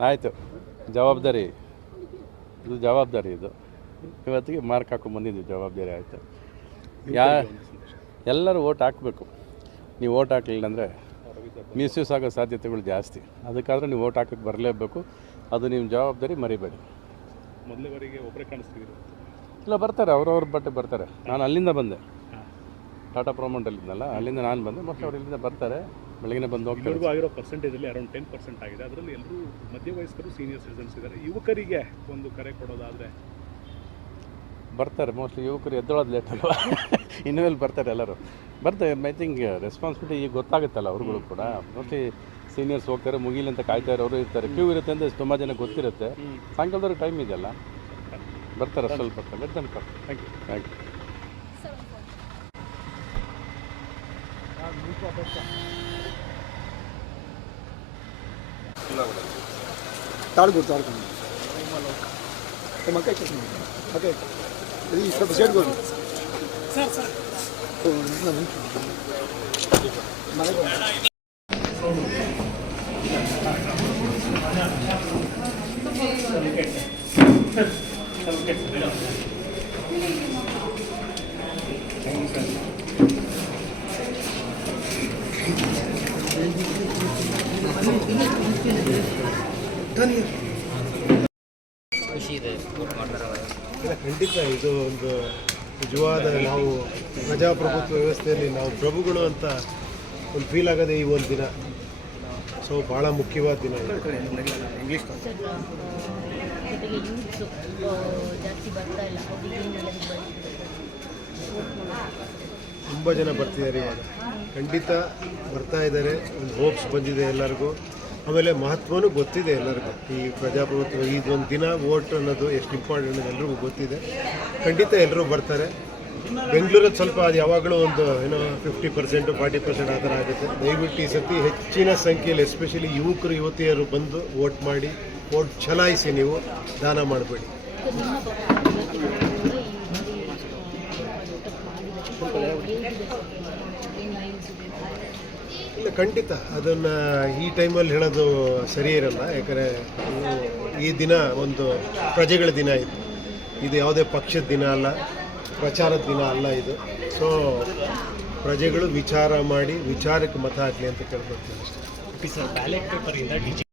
ಆಯಿತು ಜವಾಬ್ದಾರಿ. ಇದು ಜವಾಬ್ದಾರಿ ಇದು. ಇವತ್ತಿಗೆ ಮಾರ್ಕ್ ಹಾಕೊಂಡು ಬಂದಿದ್ದು ಜವಾಬ್ದಾರಿ ಆಯಿತು? ಯಾ ಎಲ್ಲರೂ ಓಟ್ ಹಾಕಬೇಕು. ನೀವು ಓಟ್ ಹಾಕಲಿಲ್ಲ ಅಂದರೆ ಮಿಸ್ಯೂಸ್ ಆಗೋ ಸಾಧ್ಯತೆಗಳು ಜಾಸ್ತಿ. ಅದಕ್ಕಾದ್ರೆ ನೀವು ಓಟ್ ಹಾಕಕ್ಕೆ ಬರಲೇಬೇಕು. ಅದು ನಿಮ್ಮ ಜವಾಬ್ದಾರಿ ಮರಿಬೇಡಿ. ಮೊದಲವರೆಗೆ ಒಬ್ಬರೇ ಕಾಣಿಸ್ತಿದ್ರು ಇಲ್ಲ ಬರ್ತಾರೆ. ಅವ್ರವ್ರ ಬಟ್ಟೆ ಬರ್ತಾರೆ. ನಾನು ಅಲ್ಲಿಂದ ಬಂದೆ. ಟಾಟಾ ಪ್ರೊಮೌಂಟಲ್ಲಿದ್ದಲ್ಲ ಅಲ್ಲಿಂದ ನಾನು ಬಂದೆ. ಮೋಸ್ಟ್ ಅವ್ರು ಇಲ್ಲಿಂದ ಬರ್ತಾರೆ. ಬೆಳಗ್ಗೆ ಬಂದು ಹೋಗಿ ಇಲ್ಲಿವರೆಗೂ ಆಗಿರೋ ಪರ್ಸೆಂಟೇಜಲ್ಲಿ ಅರೌಂಡ್ ಟೆನ್ ಪರ್ಸೆಂಟ್ ಆಗಿದೆ. ಅದರಲ್ಲಿ ಎಲ್ಲರೂ ಮಧ್ಯ ವಯಸ್ಕರು ಸೀನಿಯರ್ ಸಿಟಿಸನ್ಸ್ ಇದ್ದಾರೆ. ಯುವಕರಿಗೆ ಒಂದು ಕರೆ ಕೊಡೋದಾದರೆ ಬರ್ತಾರೆ. ಮೋಸ್ಟ್ಲಿ ಯುವಕರು ಎದ್ದೊಳೋದು ಲೇಟ್ ಅಲ್ವಾ? ಇನ್ವೆಲ್ ಬರ್ತಾರೆ ಎಲ್ಲರೂ. ಬರ್ತಾರೆ ಐ ಥಿಂಕ್ ರೆಸ್ಪಾನ್ಸಿಬಿಲಿಟಿ ಈಗ ಗೊತ್ತಾಗುತ್ತಲ್ಲ ಅವ್ರುಗಳು ಕೂಡ. ಮೋಸ್ಟ್ಲಿ ಸೀನಿಯರ್ಸ್ ಹೋಗ್ತಾರೆ ಮುಗಿಲಿ ಅಂತ ಕಾಯ್ತಾ ಇರೋರು ಇರ್ತಾರೆ. ಕ್ಯೂ ಇರುತ್ತೆ ಅಂದರೆ ತುಂಬ ಜನ ಗೊತ್ತಿರುತ್ತೆ. ಸಾಯಂಕಾಲದವ್ರಿಗೆ ಟೈಮ್ ಇದೆಯಲ್ಲ? ಬರ್ತಾರೆ ಸ್ವಲ್ಪ ಬರ್ತಾರೆ let come thank you thank you ತಾಳ್ಬೋದು ತಾಳ್ಕೊಂಡು ಮಕ್ಕ ಓಕೆ ಇದು ಸ್ವಲ್ಪ ಶೇಡ್ ಕೊಡಿ ಸರ್ ಸರ್ ಮನೆಗೆ ಖಂಡಿತ ಇದು ಒಂದು ನಿಜವಾದ ನಾವು ಪ್ರಜಾಪ್ರಭುತ್ವ ವ್ಯವಸ್ಥೆಯಲ್ಲಿ ನಾವು ಪ್ರಭುಗಳು ಅಂತ ಒಂದು ಫೀಲ್ ಆಗದೆ ಈ ಒಂದು ದಿನ. ಸೊ ಭಾಳ ಮುಖ್ಯವಾದ ದಿನ ತುಂಬ ಜನ ಬರ್ತಿದ್ದಾರೆ ಖಂಡಿತ ಬರ್ತಾ ಇದ್ದಾರೆ. ಒಂದು ಹೋಪ್ಸ್ ಬಂದಿದೆ ಎಲ್ಲರಿಗೂ. ಆಮೇಲೆ ಮಹತ್ವನೂ ಗೊತ್ತಿದೆ ಎಲ್ಲರಿಗೂ. ಈ ಪ್ರಜಾಪ್ರಭುತ್ವ ಇದೊಂದು ದಿನ ವೋಟ್ ಅನ್ನೋದು ಎಷ್ಟು ಇಂಪಾರ್ಟೆಂಟ್ ಅನ್ನೋದು ಎಲ್ರಿಗೂ ಗೊತ್ತಿದೆ. ಖಂಡಿತ ಎಲ್ಲರೂ ಬರ್ತಾರೆ. ಬೆಂಗಳೂರಲ್ಲಿ ಸ್ವಲ್ಪ ಅದು ಯಾವಾಗಲೂ ಒಂದು, ಏನೋ ಫಿಫ್ಟಿ ಪರ್ಸೆಂಟು ಫಾರ್ಟಿ ಪರ್ಸೆಂಟ್ ಆ ಥರ ಆಗುತ್ತೆ. ದಯವಿಟ್ಟು ಈ ಸತಿ ಹೆಚ್ಚಿನ ಸಂಖ್ಯೆಯಲ್ಲಿ ಎಸ್ಪೆಷಲಿ ಯುವಕರು, ಯುವತಿಯರು ಬಂದು ವೋಟ್ ಮಾಡಿ, ವೋಟ್ ಚಲಾಯಿಸಿ ನೀವು ದಾನ ಮಾಡಬೇಡಿ. ಇಲ್ಲ, ಖಂಡಿತ. ಅದನ್ನು ಈ ಟೈಮಲ್ಲಿ ಹೇಳೋದು ಸರಿ ಇರಲ್ಲ. ಯಾಕಂದರೆ ಈ ದಿನ ಒಂದು ಪ್ರಜೆಗಳ ದಿನ ಇದು. ಇದು ಯಾವುದೇ ಪಕ್ಷದ ದಿನ ಅಲ್ಲ, ಪ್ರಚಾರದ ದಿನ ಅಲ್ಲ ಇದು. ಸೊ ಪ್ರಜೆಗಳು ವಿಚಾರ ಮಾಡಿ ವಿಚಾರಕ್ಕೆ ಮತ ಹಾಕಲಿ ಅಂತ ಕೇಳ್ಕೊಳ್ತೀನಿ ಅಷ್ಟೇ. Sir ballot ಪೇಪರಿಂದ D